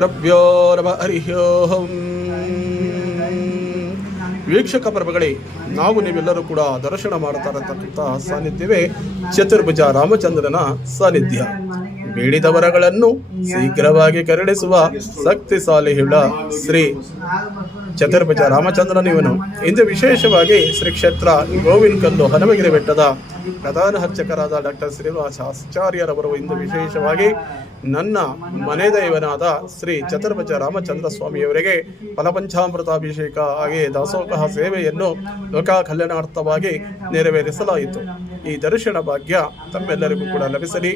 ರಭ್ಯೋ ನಮಃ ಹರಿ ಓಂ. ವೀಕ್ಷಕ ಪರ್ವಗಳೇ, ನಾವು ನೀವೆಲ್ಲರೂ ಕೂಡ ದರ್ಶನ ಮಾಡ್ತಾ ಇರತಕ್ಕಂತಹ ಸಾನ್ನಿಧ್ಯವೇ ಚತುರ್ಭುಜ ರಾಮಚಂದ್ರನ ಸಾನ್ನಿಧ್ಯ. ಬೇಡಿದ ವರಗಳನ್ನು ಶೀಘ್ರವಾಗಿ ಕರುಣಿಸುವ ಶಕ್ತಿಶಾಲಿಯುಳ್ಳ ಶ್ರೀ ಚತುರ್ಭುಜ ರಾಮಚಂದ್ರನ ಇವನು. ಇಂದು ವಿಶೇಷವಾಗಿ ಶ್ರೀ ಕ್ಷೇತ್ರ ಗೋವಿನಕಲ್ಲು ಹನುಮಗಿರಿ ಬೆಟ್ಟದ ಪ್ರಧಾನ ಅರ್ಚಕರಾದ ಡಾಕ್ಟರ್ ಶ್ರೀನಿವಾಸ ಆಚಾರ್ಯರವರು ಇಂದು ವಿಶೇಷವಾಗಿ ನನ್ನ ಮನೆ ದೈವನಾದ ಶ್ರೀ ಚತುರ್ಭುಜ ರಾಮಚಂದ್ರ ಸ್ವಾಮಿಯವರಿಗೆ ಫಲಪಂಚಾಮೃತಾಭಿಷೇಕ ಹಾಗೆ ದಾಸೋಹ ಸೇವೆಯನ್ನು ಲೋಕ ಕಲ್ಯಾಣಾರ್ಥವಾಗಿ ನೆರವೇರಿಸಲಾಯಿತು. ಈ ದರ್ಶನ ಭಾಗ್ಯ ತಮ್ಮೆಲ್ಲರಿಗೂ ಕೂಡ ಲಭಿಸಲಿ.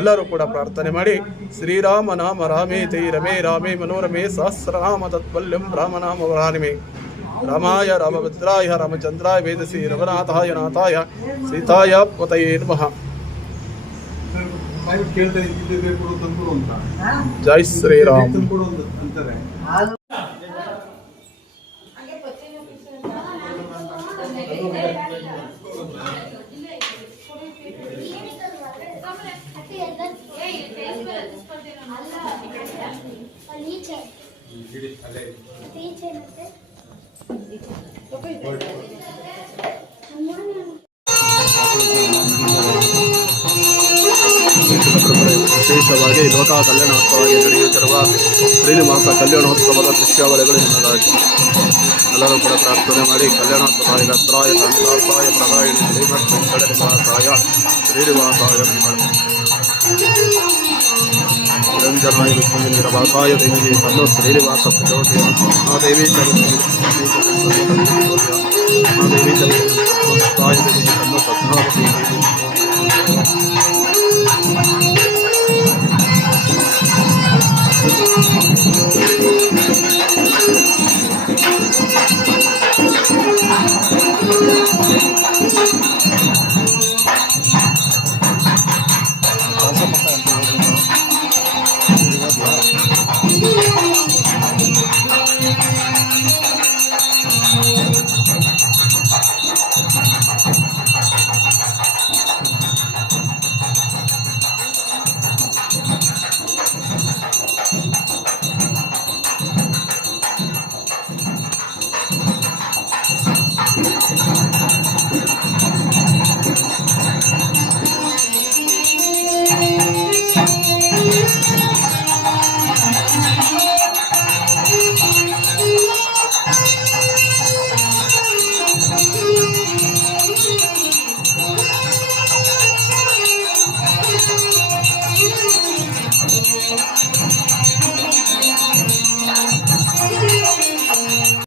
ಎಲ್ಲರೂ ಕೂಡ ಪ್ರಾರ್ಥನೆ ಮಾಡಿ, ಶ್ರೀರಾಮ ನಾಮ ರಾಮೇತಿ ರಮೇ ರಾಮೇ ಮನೋರಮೇ ಸಹಸ್ರನಾಮ ತತ್ವಲ್ಯಂ ರಾಮನಾಮ ವರಾನಿಮೆ ರಾಮಾಯ ರಾಮಭದ್ರಾಯ ರಾಮಚಂದ್ರಾಯ ವೇದಸಿ ರಘುನಾಥಾಯ ನಾಥಾಯ ಸೀತಾಯ ಪತಯೇ ನಮಃ. ಜೈ ಶ್ರೀರಾಮ್. ವಿಶೇಷವಾಗಿ ಲೋಕ ಕಲ್ಯಾಣೋತ್ಸವವಾಗಿ ನಡೆಯುತ್ತಿರುವ ಶ್ರೀನಿವಾಸ ಕಲ್ಯಾಣೋತ್ಸವದ ದೃಶ್ಯಾವಳಿಗಳು ನಿಮಗಾಗಿ. ಎಲ್ಲರೂ ಕೂಡ ಪ್ರಾರ್ಥನೆ ಮಾಡಿ, ಕಲ್ಯಾಣೋತ್ಸವಾಯ ಗತ್ರಾಯ ಸಂತಾಸಾಯ ಪ್ರದಾಯಿನಿ ಶ್ರೀಮತ್ ವೆಂಕಟನಿವಾಸಾಯ ಶ್ರೀನಿವಾಸಾಯ ನಿರಂಜನಾಯ ವಿಷ್ಣುನಿರವಾಸಾಯ ದೇವಿಗೆ ತನ್ನೋ ಶ್ರೀನಿವಾಸ ಪ್ರಚೋದಯ ಮಹಾದೇವಿ ಮಹಾದೇವಿ ತನ್ನೋ ಪದ್ಮಾವತಿ